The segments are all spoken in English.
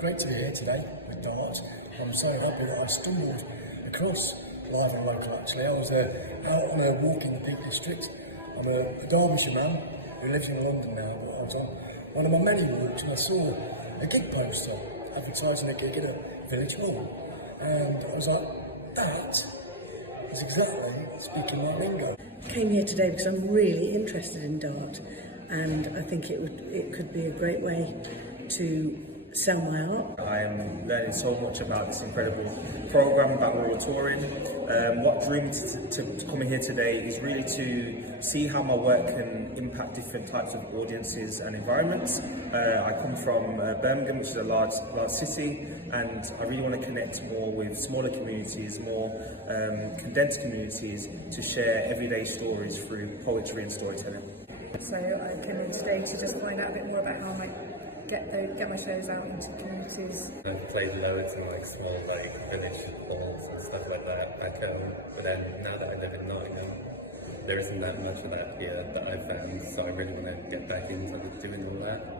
Great to be here today with Dart. I'm so happy that I stumbled across Live and Local actually. I was out on a walk in the Peak District. I'm a Derbyshire man who lives in London now, but I was on one of my many walks and I saw a gig poster advertising a gig in a village hall. And I was like, that is exactly speaking my lingo. I came here today because I'm really interested in Dart, and I think it could be a great way to sell my art. I am learning so much about this incredible programme about rural touring. What drew me to come here today is really to see how my work can impact different types of audiences and environments. I come from Birmingham, which is a large city, and I really want to connect more with smaller communities, more condensed communities, to share everyday stories through poetry and storytelling. So I came in today to just find out a bit more about how I might get my shows out into communities. I've played loads in small village halls and stuff like that back home, but then now that I live in Nottingham, there isn't that much of that here that I've found, so I really want to get back into doing all that.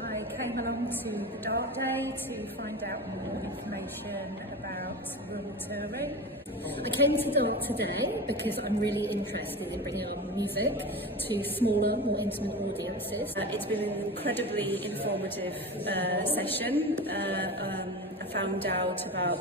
I came along to the Dart Day to find out more information about rural touring. I came to Dart today because I'm really interested in bringing our music to smaller, more intimate audiences. It's been an incredibly informative session. I found out about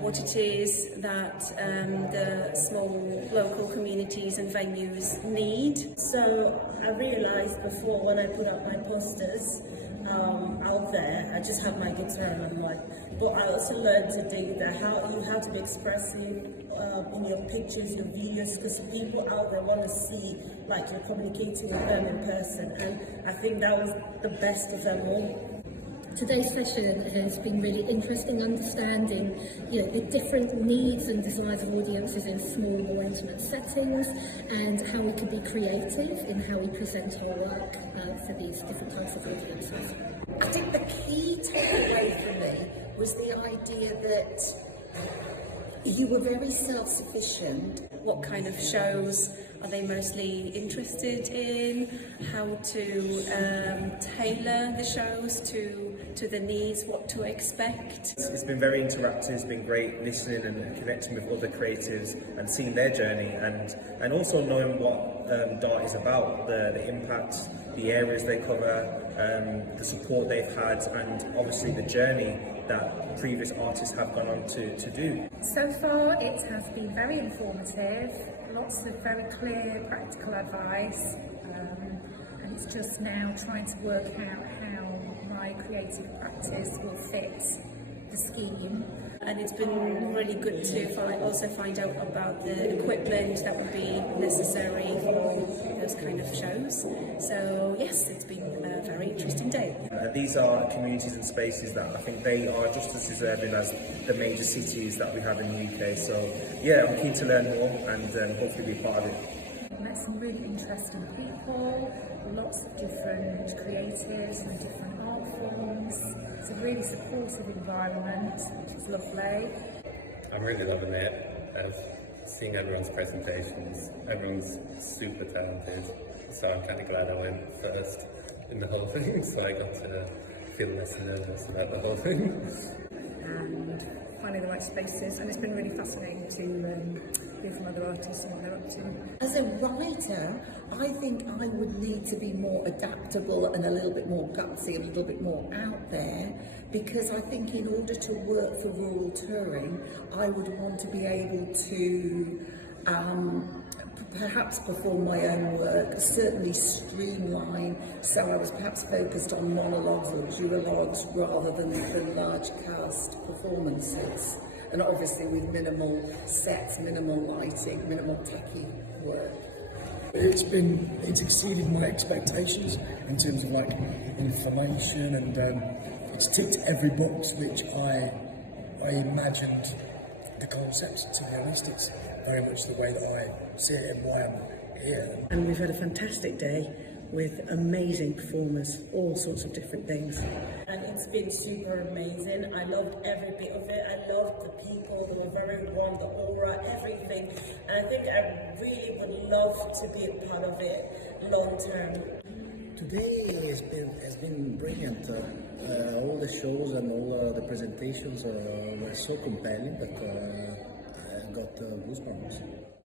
what it is that the small local communities and venues need. So I realised before, when I put up my posters out there, I just have my guitar and I'm like, but I also learned today that how to be expressive in your pictures, your videos, because people out there want to see you're communicating with them in person, and I think that was the best of them all. Today's session has been really interesting, understanding the different needs and desires of audiences in small, more intimate settings, and how we can be creative in how we present our work for these different types of audiences. I think the key takeaway for me was the idea that you were very self-sufficient. What kind of shows are they mostly interested in? How to tailor the shows to the needs, what to expect. It's been very interactive, it's been great listening and connecting with other creatives and seeing their journey, and also knowing what Dart is about, the impact, the areas they cover, the support they've had, and obviously the journey that previous artists have gone on to do. So far it has been very informative, lots of very clear practical advice, and it's just now trying to work out how my creative practice will fit the scheme. And it's been really good to also find out about the equipment that would be necessary for those kind of shows. So yes, it's been a very interesting day. These are communities and spaces that I think they are just as deserving as the major cities that we have in the UK. So yeah, I'm keen to learn more and hopefully be part of it. I've met some really interesting people, lots of different creatives and different art forms. It's a really supportive environment, which is lovely. I'm really loving it. Seeing everyone's presentations, everyone's super talented, so I'm kind of glad I went first in the whole thing, so I got to feel less nervous about the whole thing. And finding the right spaces, and it's been really fascinating to hear from other artists and what they're up to. As a writer, I think I would need to be more adaptable and a little bit more gutsy and a little bit more out there, because I think in order to work for rural touring, I would want to be able to perhaps perform my own work, certainly streamline, so I was perhaps focused on monologues or duologues rather than large cast performances, and obviously with minimal sets, minimal lighting, minimal techie work. It's exceeded my expectations in terms of information, and it's ticked every box which I imagined the concept, to be honest. It's very much the way that I see it and why I'm here. And we've had a fantastic day with amazing performers, all sorts of different things. And it's been super amazing. I loved every bit of it. I loved the people, they were very warm, the aura, everything. And I think I really would love to be a part of it long term. Today has been brilliant. All the shows and all the presentations were so compelling that I got goosebumps.